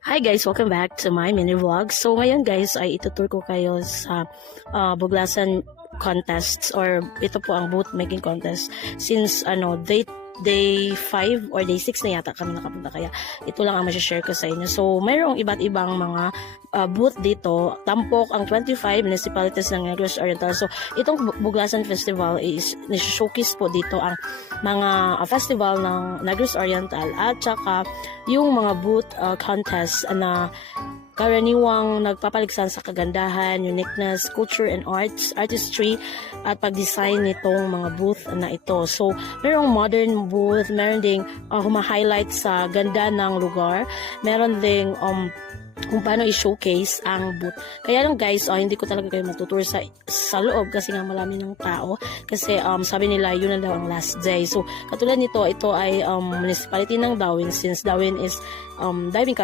Hi guys, welcome back to my mini vlog. So ngayon guys ay itutur ko kayo sa buglasan contests, or ito po ang boot making contest since day 5 or day 6 na yata kami nakapunta, kaya ito lang ang share ko sa inyo. So mayroong iba't ibang mga booth dito. Tampok ang 25 municipalities ng Negros Oriental. So itong Buglasan Festival is showcase po dito ang mga festival ng Negros Oriental at saka yung mga booth contest na karaniwang nagpapaligsan sa kagandahan, uniqueness, culture and arts, artistry at pag-design nitong mga booth na ito. So, merong modern booth, meron ding huma-highlight sa ganda ng lugar, meron ding kung paano i-showcase ang booth. Kaya lang guys, hindi ko talaga kayo matutur sa loob kasi nga marami ng tao. Kasi sabi nila yun na daw ang last day. So katulad nito, ito ay municipality ng Dawin, since Dawin is diving